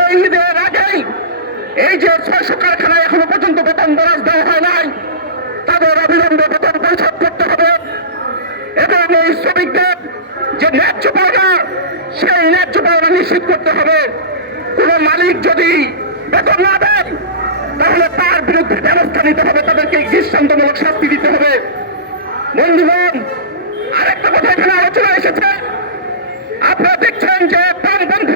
এই ঈদের আগেই এই যে ছয়শো কারখানায় এখনও পর্যন্ত বেতন বরাজ দেওয়া হয় নাই, তাদের অবিলম্বে বেতন পরিশোধ করতে হবে। এবং এই শ্রমিকদের যে ন্যায্য পাওনা, সেই ন্যায্য পাওনা নিশ্চিত করতে হবে। কোন মালিক যদি বেতন না দেয়, তাহলে তার বিরুদ্ধে ব্যবস্থা নিতে হবে, তাদেরকে দৃষ্টান্তমূলক শাস্তি দিতে হবে। বন্ধুগণ, আরেকটা কথা এখানে আলোচনা এসেছে। আপনারা দেখছেন যে বিরুদ্ধে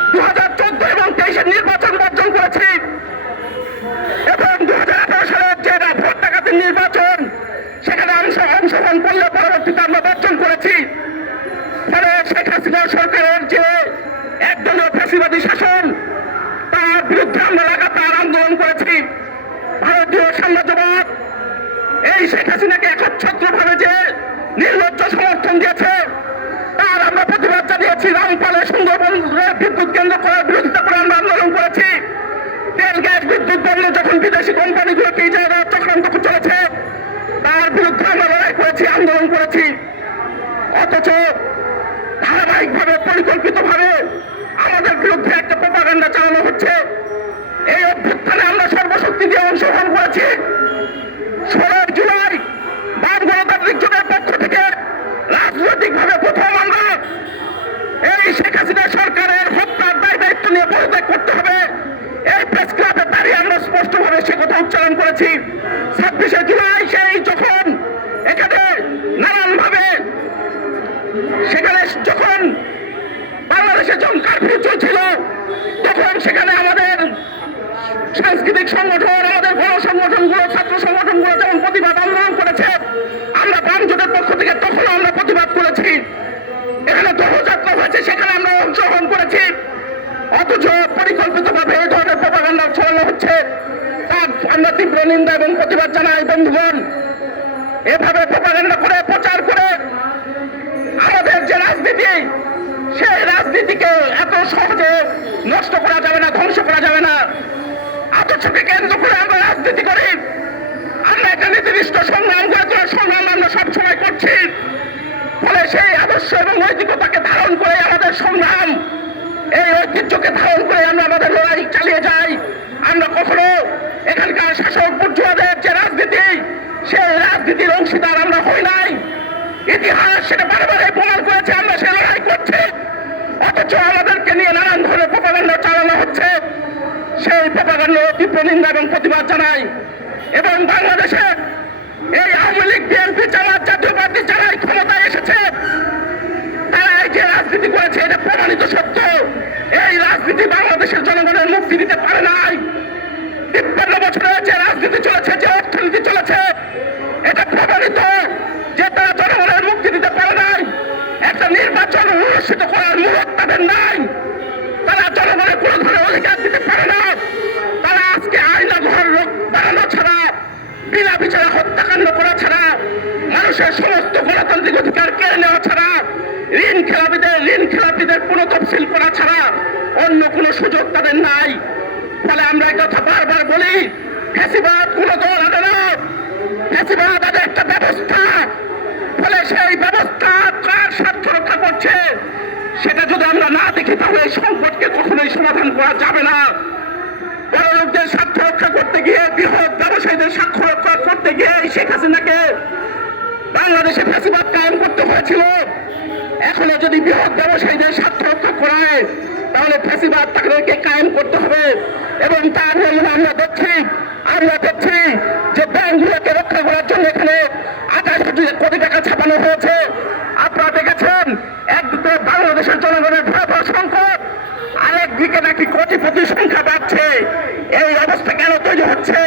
দু হাজার চোদ্দ এবং তেইশের নির্বাচন বর্জন করেছি। এবং দু হাজার আঠারো সালের যে ভোট ডাকাতির নির্বাচন, সেখানে অংশ, অংশগ্রহণ করলে পরবর্তীতে আমরা বর্জন করেছি। ফলে শেখ হাসিনা সরকারের যে একদলীয় ফ্যাসিবাদী শাসন, তার বিরুদ্ধে আমরা লাগাতার আন্দোলন করেছি। ভারতীয় সাম্রাজ্যবাদ এই শেখ হাসিনাকে একচ্ছত্র ভাবে যে নির্লজ্জ সমর্থন দিয়েছে প্রতিবাদ রামপালে সুন্দরবন বিদ্যুৎ কেন্দ্র করার বিরোধিতা করে আমরা আন্দোলন করেছি। তেল, গ্যাস, বিদ্যুৎ বন্ধ যখন বিদেশি কোম্পানিগুলোকে ইজারা চক্রান্ত চলেছে। তার বিরুদ্ধে আমরা লড়াই করেছি, আন্দোলন করেছি। অথচ ধারাবাহিকভাবে, পরিকল্পিতভাবে আমাদের বিরুদ্ধে একটা প্রপাগান্ডা চালানো হচ্ছে। এই অভ্যুত্থানে আমরা সর্বশক্তি দিয়ে অংশগ্রহণ করেছি। ষোলোই জুলাই বাম গণতান্ত্রিক জোটের পক্ষ থেকে রাজনৈতিকভাবে প্রথম আমরা এই শেখ হাসিনা সরকারের হত্যার দায় দায়িত্ব নিয়ে পদত্যাগ করতে হবে এই প্রেস ক্লাবে দাঁড়িয়ে আমরা স্পষ্টভাবে সে কথা উচ্চারণ করেছি। ছাব্বিশে জুলাই সেই যখন এখানে নানানভাবে সেখানে যখন বাংলাদেশে যখন কারফিউ চলছিল, তখন সেখানে আমাদের সাংস্কৃতিক সংগঠন, আমাদের গণ সংগঠনগুলো ছাত্র সংগঠনগুলো যেমন প্রতিবাদ আন্দোলন করেছে, আমরা বাম জোটের পক্ষ থেকে তখনও আমরা প্রতিবাদ করেছি। এখানে দোহযাত্রা হয়েছে সেখানে আমরা অংশগ্রহণ করেছি। অথচ পরিকল্পিতভাবে এই ধরনের প্রপাগান্ডা ছড়ানো হচ্ছে। আমরা তীব্র নিন্দা এবং প্রতিবাদ জানাই, বন্ধুগণ। এভাবে প্রপাগান্ডা করে, প্রচার করে আমাদের যে রাজনীতি, সেই রাজনীতিকে এত সহজে নষ্ট করা যাবে না, ধ্বংস করা যাবে না। আদর্শকে কেন্দ্র করে আমরা রাজনীতি করি? আমরা একটা নির্দিষ্ট সংগ্রাম করে তোলার সংগ্রাম আমরা সবসময় করছি। ফলে সেই আদর্শ এবং নৈতিকতাকে ধারণ করে আমাদের সংগ্রাম, এই ঐতিহ্যকে ধারণ করে আমরা আমাদের লড়াই চালিয়ে যাই। আমরা কখনো এখানকার শাসক বুর্জুয়াদের যে রাজনীতি, সেই রাজনীতির অংশীদার আমরা হই নাই। ইতিহাস সেটা বারে বারে প্রমাণ করেছে, আমরা সে লড়াই করছি। অথচ আমাদেরকে নিয়ে নানান ধরনের প্রপাগান্ডা চালানো হচ্ছে। সেই প্রপাগান্ডা তীব্র নিন্দা এবং প্রতিবাদ জানাই। এবং বাংলাদেশে এই আওয়ামী লীগ, বিএনপি চালার জাতীয় পার্টি যারাই ক্ষমতায় এসেছে। তারা এই যে রাজনীতি করেছে, এটা প্রমাণিত সত্য। এই রাজনীতি বাংলাদেশের জনগণের মুক্তি দিতে পারে নাই। তিপ্পান্ন বছরে যে রাজনীতি চলেছে, যে অর্থনীতি চলেছে, এটা প্রমাণিত যে তারা জনগণের মুক্তি দিতে পারে নাই। একটা নির্বাচন অনুষ্ঠিত করার মুহূর্ত তাদের নাই। তারা জনগণের কোনো ধরনের অধিকার দিতে পারে না। তারা আজকে আইনা ঘর বাড়ানো ছাড়া, বিনা বিচারে হত্যাকাণ্ড করা ছাড়া, মানুষের সমস্ত গণতান্ত্রিক অধিকার কেড়ে নেওয়া ছাড়া, ঋণ খেলাপিদের ঋণ খেলাপিদের পুনঃ তফসিল করা ছাড়া অন্য কোনো সুযোগ তাদের নাই। ফলে আমরা কথা বারবার বলি কোন ফেসিবাদ একটা ব্যবস্থা। সেই ব্যবস্থা স্বার্থ রক্ষা করছে, সেটা যদি আমরা না দেখি, তাহলে কখনোই সমাধান করা যাবে না। বড় লোকদের স্বার্থ রক্ষা করতে গিয়ে, বৃহৎ ব্যবসায়ীদের স্বার্থ রক্ষা করতে গিয়ে বাংলাদেশে ফেসিবাদ কায়েম করতে হয়েছিল। এখনও যদি বৃহৎ ব্যবসায়ীদের স্বার্থ রক্ষা করায় তাহলে ফেসিবাদ তাদেরকে কায়েম করতে হবে। এবং তার জন্য আমরা দেখছি আমরা দেখছি যে ব্যাংকগুলোকে রক্ষা করার জন্য এখানে আঠাশ কোটি টাকা ছাপানো হয়েছে। আপনারা দেখেছেন একদিকে বাংলাদেশের জনগণের ভয়াবহ সংকট, আরেক দিকে দিকে নাকি কোটিপতি সংখ্যা বাড়ছে। এই অবস্থা কেন তৈরি হচ্ছে?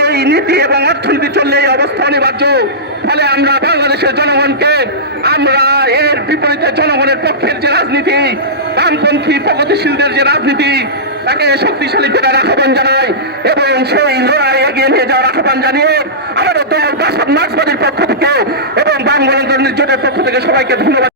এই নীতি এবং অর্থনীতি চললে এই অবস্থা অনিবার্য। ফলে আমরা বাংলাদেশের জনগণকে, আমরা এর বিপরীতে জনগণের পক্ষের যে রাজনীতি, বামপন্থী প্রগতিশীলদের যে রাজনীতি, তাকে শক্তিশালী করে আহ্বান জানাই এবং সেই লড়াই এগিয়ে নিয়ে যাওয়ার আহ্বান জানিয়ে আমাদের দল বাসদ মার্ক্সবাদীর পক্ষ থেকে এবং বাম গণতন্ত্রের জোটের পক্ষ থেকে সবাইকে ধন্যবাদ।